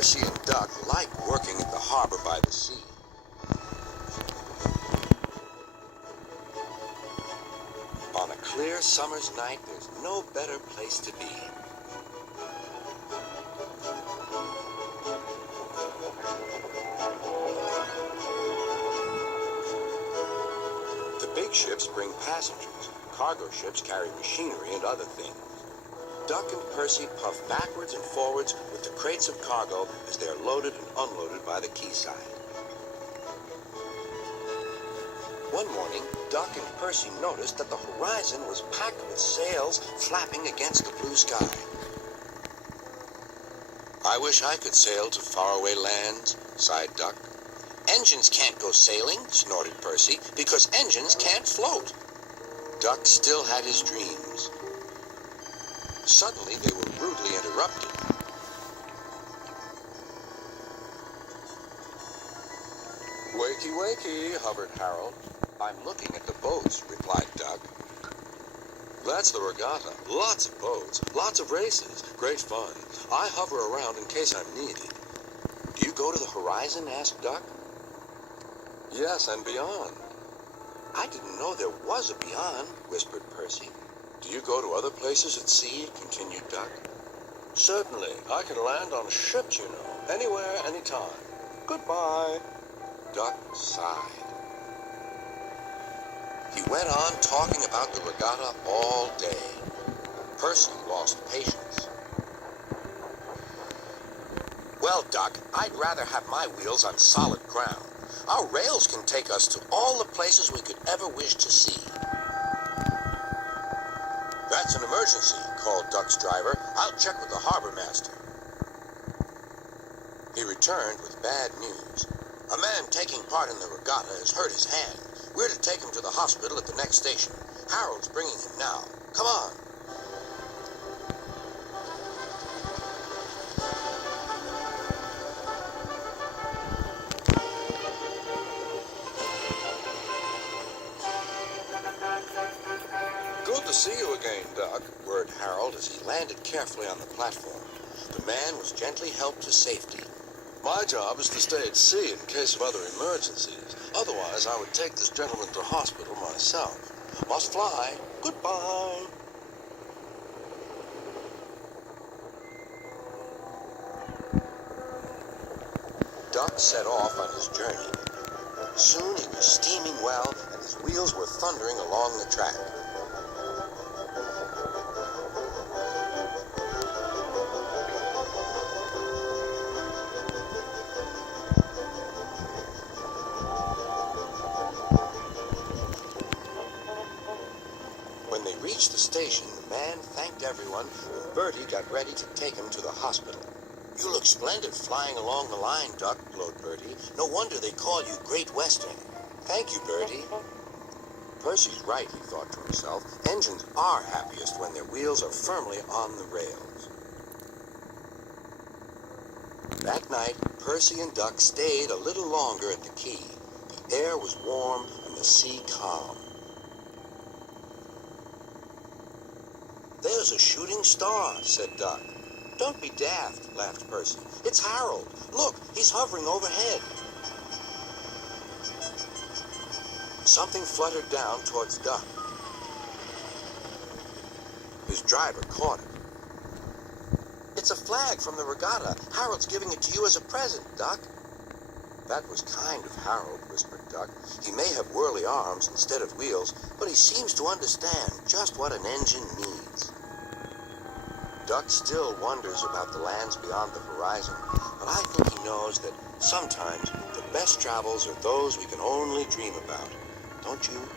Percy and Duck like working at the harbor by the sea. On a clear summer's night, there's no better place to be. The big ships bring passengers. Cargo ships carry machinery and other things. Duck and Percy puff backwards and forwards with the crates of cargo as they are loaded and unloaded by the quayside. One morning, Duck and Percy noticed that the horizon was packed with sails flapping against the blue sky. "I wish I could sail to faraway lands," sighed Duck. "Engines can't go sailing," snorted Percy, "because engines can't float." Duck still had his dreams. Suddenly, they were rudely interrupted. "Wakey, wakey," hovered Harold. "I'm looking at the boats," replied Duck. "That's the regatta. Lots of boats, lots of races, great fun. I hover around in case I'm needed." "Do you go to the horizon?" asked Duck. "Yes, and beyond." "I didn't know there was a beyond," whispered Percy. "Do you go to other places at sea?" continued Duck. "Certainly. I can land on ships, you know. Anywhere, anytime. Goodbye." Duck sighed. He went on talking about the regatta all day. Percy lost patience. "Well, Duck, I'd rather have my wheels on solid ground. Our rails can take us to all the places we could ever wish to see." "That's an emergency," called Duck's driver. "I'll check with the harbor master." He returned with bad news. "A man taking part in the regatta has hurt his hand. We're to take him to the hospital at the next station. Harold's bringing him now. Come on." "Good to see you again, Duck," whirred Harold as he landed carefully on the platform. The man was gently helped to safety. "My job is to stay at sea in case of other emergencies. Otherwise, I would take this gentleman to hospital myself. Must fly. Goodbye." Duck set off on his journey. Soon he was steaming well, and his wheels were thundering along the track. When they reached the station, the man thanked everyone, and Bertie got ready to take him to the hospital. "You look splendid flying along the line, Duck," glowed Bertie. "No wonder they call you Great Western." "Thank you, Bertie." Percy's right, he thought to himself. Engines are happiest when their wheels are firmly on the rails. That night, Percy and Duck stayed a little longer at the quay. The air was warm and the sea calm. "There's a shooting star," said Duck. "Don't be daft," laughed Percy. "It's Harold. Look, he's hovering overhead." Something fluttered down towards Duck. His driver caught it. "It's a flag from the regatta. Harold's giving it to you as a present, Duck." "That was kind of Harold," whispered Duck. "He may have whirly arms instead of wheels, but he seems to understand just what an engine needs." Duck still wonders about the lands beyond the horizon, but I think he knows that sometimes the best travels are those we can only dream about. Don't you?